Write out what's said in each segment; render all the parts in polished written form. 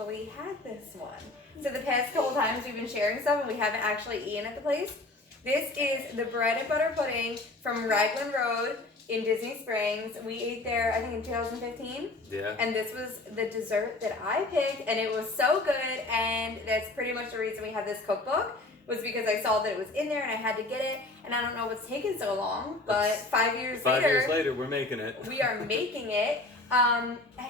actually had this one. So the past couple times we've been sharing stuff and we haven't actually eaten at the place. This is the bread and butter pudding from Raglan Road in Disney Springs. We ate there, I think, in 2015. Yeah. And this was the dessert that I picked, and it was so good. And that's pretty much the reason we have this cookbook, was because I saw that it was in there and I had to get it. And I don't know what's taken so long, but 5 years later. 5 years later, we're making it. We are making it.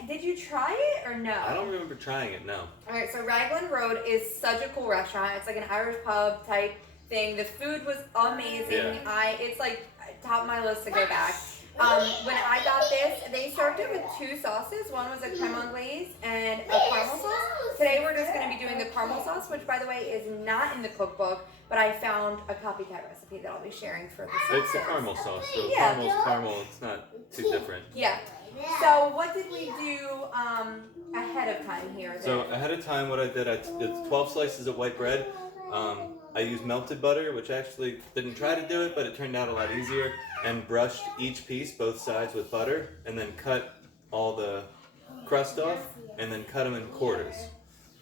Did you try it or no? I don't remember trying it, no. Alright, so Raglan Road is such a cool restaurant. It's like an Irish pub type thing. The food was amazing. Yeah. It's like top of my list to go back. When I got this, they served it with 2 sauces. One was a creme anglaise and a caramel sauce. Today we're just going to be doing the caramel sauce, which by the way is not in the cookbook, but I found a copycat recipe that I'll be sharing for the It's the caramel sauce, so Yeah. caramel is caramel. It's not too different. Yeah. So what did we do ahead of time here? Then? So ahead of time, what I did, it's 12 slices of white bread. I used melted butter, which actually didn't try to do it, but it turned out a lot easier, and brushed each piece, both sides, with butter, and then cut all the crust off, and then cut them in quarters.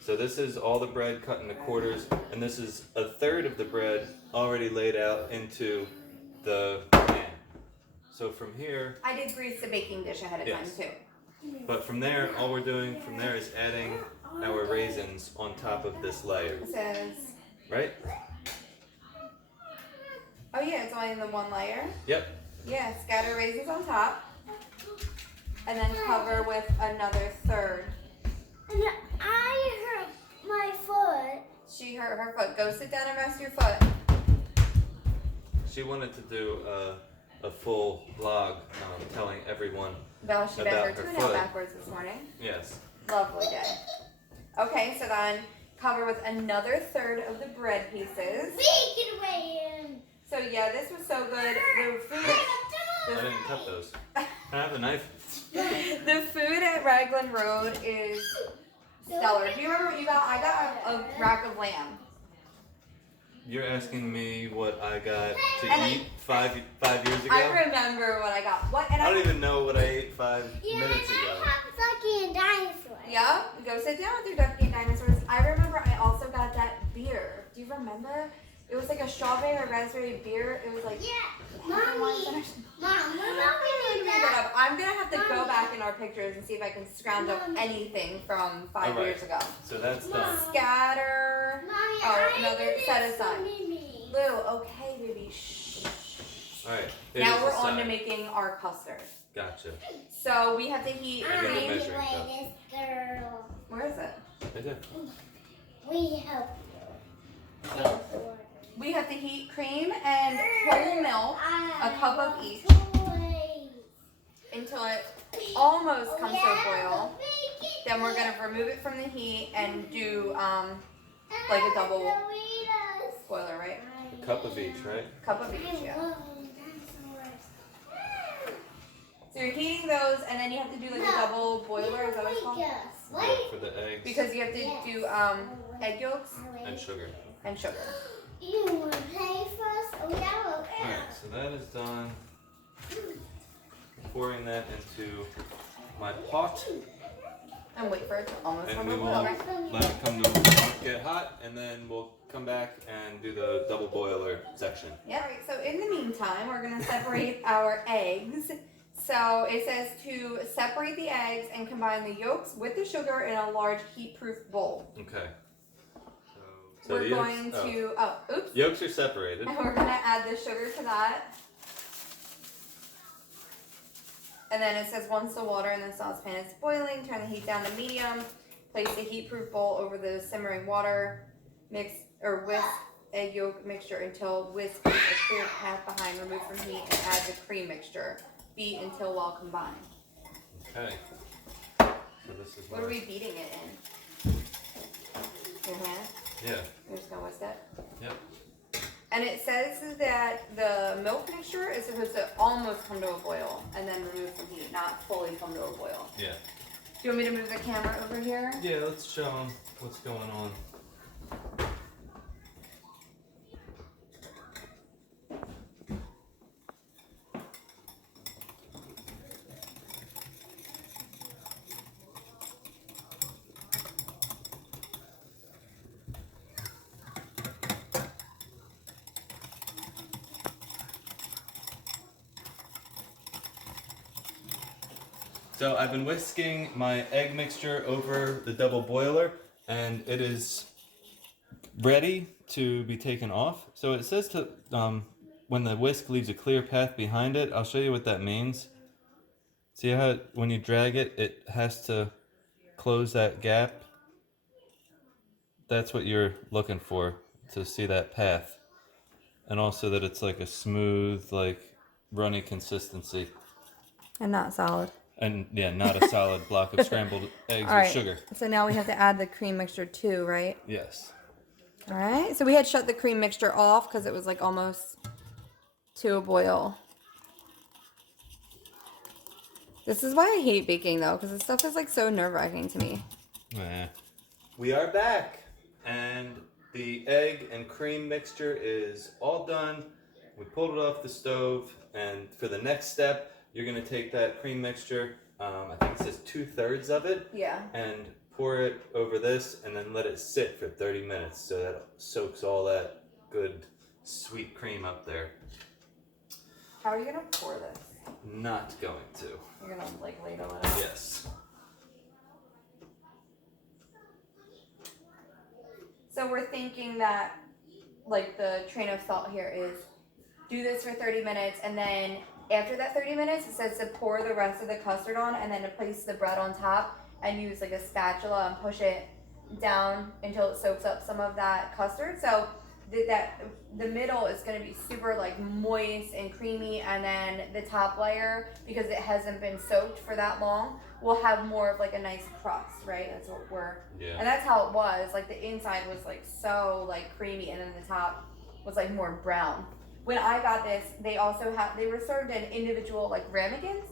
So this is all the bread cut into quarters, and this is a third of the bread already laid out into the pan. So from here... I did grease the baking dish ahead of time too. But from there, all we're doing from there is adding our raisins on top of this layer. It says... Right? Oh yeah, it's only in the one layer? Yep. Yeah, scatter raisins on top. And then cover with another third. And I hurt my foot. She hurt her foot. Go sit down and rest your foot. She wanted to do a full vlog telling everyone Well, she bent about her her tuna foot. backwards this morning. Yes. Lovely day. Okay, so then cover with another third of the bread pieces. We can weigh in. So yeah, this was so good. The food, I didn't cut those. Can I have the knife? the food at Raglan Road is stellar. Do you remember what you got? I got a rack of lamb. You're asking me what I got to And eat five years ago? I remember what I got. What? And I don't even know what I ate 5 Yeah, minutes and ago. I have Ducky and Dinosaur. Yeah, go sit down with your ducky and dinosaurs. I remember I also got that beer. Do you remember? It was like a strawberry or raspberry beer. It was like Yeah, Mommy. Mom, we're not Look going it up. I'm gonna have to go back in our pictures and see if I can scrounge up Mommy. anything from 5 Alright. years ago. So that's done. Scatter. Mommy, Oh, I another need set this aside. for Mimi. Lou, okay, baby. Shh. Alright. Now we're on to making our custard. Gotcha. So we have to heat I need a cream. measuring cup. Anyway, this girl. Where is it? Right there. We help you. We have to heat cream and whole milk, a cup of each, until it almost comes to a boil. Then we're gonna remove it from the heat and do like a double boiler, right? A cup of each, right? Cup of each, yeah. So you're heating those, and then you have to do like a double boiler. Is that what it's called? Yeah, for the eggs Because you have to do egg yolks and sugar. and sugar. You want to play first? Oh, yeah. Alright, so that is done. Pouring that into my pot, And wait for it to almost and come we to a will boil, right? let it come to get hot, and then we'll come back and do the double boiler section. Yeah, right. So in the meantime, we're gonna separate our eggs. So it says to separate the eggs and combine the yolks with the sugar in a large heat-proof bowl. Okay. So We're the yolks, going to, oops. yolks are separated. And we're gonna add the sugar to that. And then it says once the water in the saucepan is boiling, turn the heat down to medium. Place the heat-proof bowl over the simmering water. Mix or whisk egg yolk mixture until whisk is a clear path behind. Remove from heat and add the cream mixture. Beat until well combined. Okay. So this is What are we beating it in? Your hand? Yeah. You're just gonna whisk it? Yep. And it says that the milk mixture is supposed to almost come to a boil and then remove from heat, not fully come to a boil. Yeah. Do you want me to move the camera over here? Yeah, let's show them what's going on. So I've been whisking my egg mixture over the double boiler, and it is ready to be taken off. So it says to when the whisk leaves a clear path behind it. I'll show you what that means. See how when you drag it, it has to close that gap? That's what you're looking for, to see that path. And also that it's like a smooth, like runny consistency. And not solid. And yeah, not a solid block of scrambled eggs All with right. sugar. So now we have to add the cream mixture too, right? Yes. All right. So we had shut the cream mixture off because it was like almost to a boil. This is why I hate baking though, because this stuff is like so nerve-wracking to me. We are back, and the egg and cream mixture is all done. We pulled it off the stove, and for the next step, you're gonna take that cream mixture, I think it says 2/3 of it, Yeah. and pour it over this, and then let it sit for 30 minutes so that it soaks all that good sweet cream up there. How are you gonna pour this? Not going to. You're gonna like ladle it out. Yes. So we're thinking that like the train of thought here is do this for 30 minutes and then after that 30 minutes it says to pour the rest of the custard on and then to place the bread on top and use like a spatula and push it down until it soaks up some of that custard. So the middle is going to be super like moist and creamy, and then the top layer, because it hasn't been soaked for that long, will have more of like a nice crust, right? That's what and that's how it was. Like the inside was like so like creamy, and then the top was like more brown. When I got this, they were served in individual like ramekins,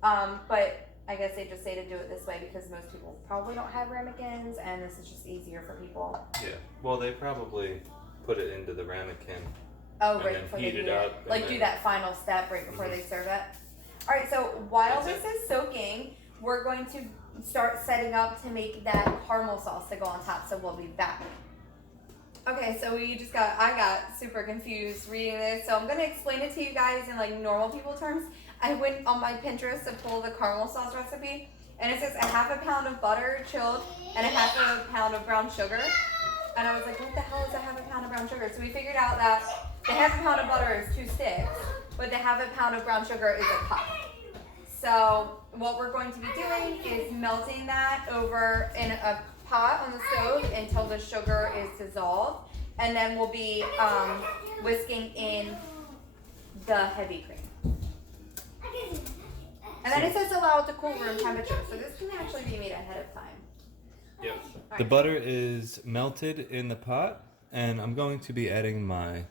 but I guess they just say to do it this way because most people probably don't have ramekins, and this is just easier for people. Yeah. Well, they probably put it into the ramekin. Oh, and right then before heat they it do up. it. Like do that final step right before they serve it. All right, so while That's this is soaking, we're going to start setting up to make that caramel sauce to go on top. So we'll be back. Okay, so I got super confused reading this. So I'm gonna explain it to you guys in like normal people terms. I went on my Pinterest to pull the caramel sauce recipe, and it says 1/2 pound of butter chilled and 1/2 pound of brown sugar. And I was like, what the hell is 1/2 pound of brown sugar? So we figured out that the 1/2 pound of butter is 2 sticks, but the 1/2 pound of brown sugar is a cup. So what we're going to be doing is melting that over in a pot on the stove until the sugar is dissolved, and then we'll be whisking in the heavy cream. And then it says allow it to cool room temperature, so this can actually be made ahead of time. Yep. The butter is melted in the pot, and I'm going to be adding my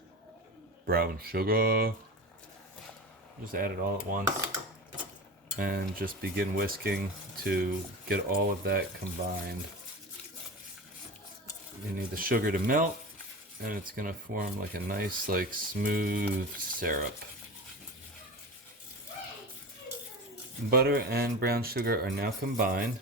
brown sugar. Just add it all at once, and just begin whisking to get all of that combined. You need the sugar to melt, and it's gonna form like a nice, like smooth syrup. Butter and brown sugar are now combined.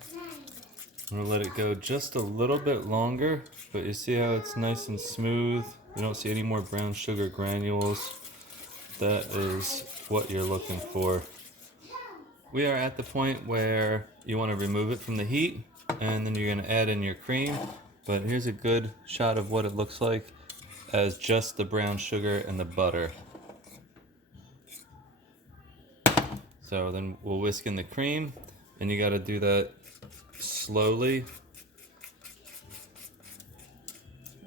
I'm gonna let it go just a little bit longer, but you see how it's nice and smooth. You don't see any more brown sugar granules. That is what you're looking for. We are at the point where you want to remove it from the heat, and then you're gonna add in your cream. But here's a good shot of what it looks like as just the brown sugar and the butter. So then we'll whisk in the cream, and you got to do that slowly,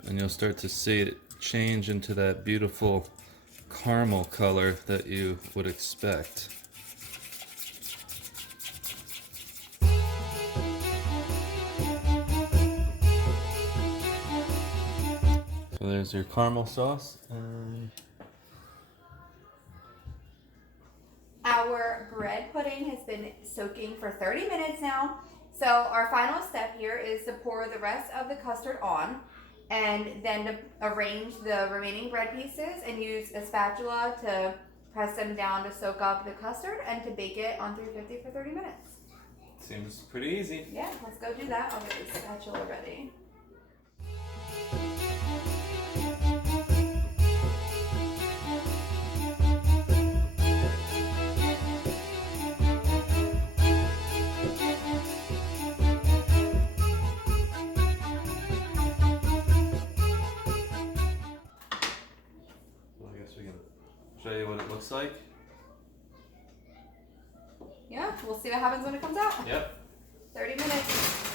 and you'll start to see it change into that beautiful caramel color that you would expect. So there's your caramel sauce. Our bread pudding has been soaking for 30 minutes now. So our final step here is to pour the rest of the custard on, and then to arrange the remaining bread pieces and use a spatula to press them down to soak up the custard and to bake it on 350 for 30 minutes. Seems pretty easy. Yeah, let's go do that. I'll get the spatula ready. looks like. Yeah, we'll see what happens when it comes out. Yep. 30 minutes.